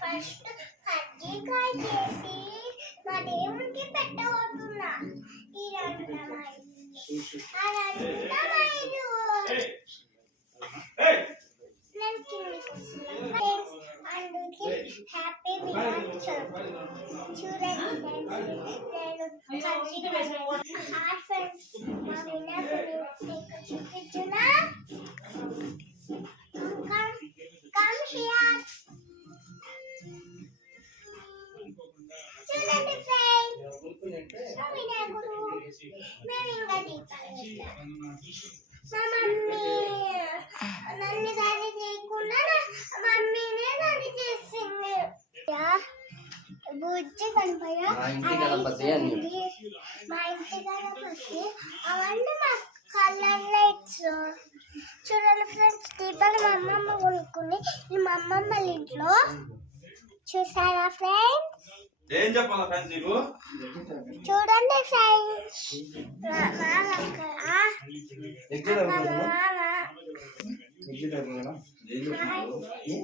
First కజ్జికాయ చేసి మా దేవునికి పెట్టబోతున్నా ఈ రెండు ఆ రెండు నేను కిందికి వస్తున్నా ఫ్రెండ్స్ అందుకే హ్యాపీ వినాయక చూడండి నేను హాయ్ ఫ్రెండ్స్ మా వినాయకుడు మీకు నన్ను దాడి చేయకుండా నా మమ్మీనే దాడి చేసింది యా, బుజ్జి కనపయ్య మా ఇంటి గణపతి మా ఇంటి గణపతి అవన్నీ మా కలర్ లైట్స్ చూడండి ఫ్రెండ్స్ దీపాలు మా అమ్మమ్మ కొనుక్కుని మా అమ్మమ్మ ఇంట్లో. చూసారా ఫ్రెండ్స్ ఏం చెప్పాలా ఫ్రెండ్స్ నీకు? చూడండి ఫ్రెండ్స్. ఎక్కడ ఎక్కడ? ఏం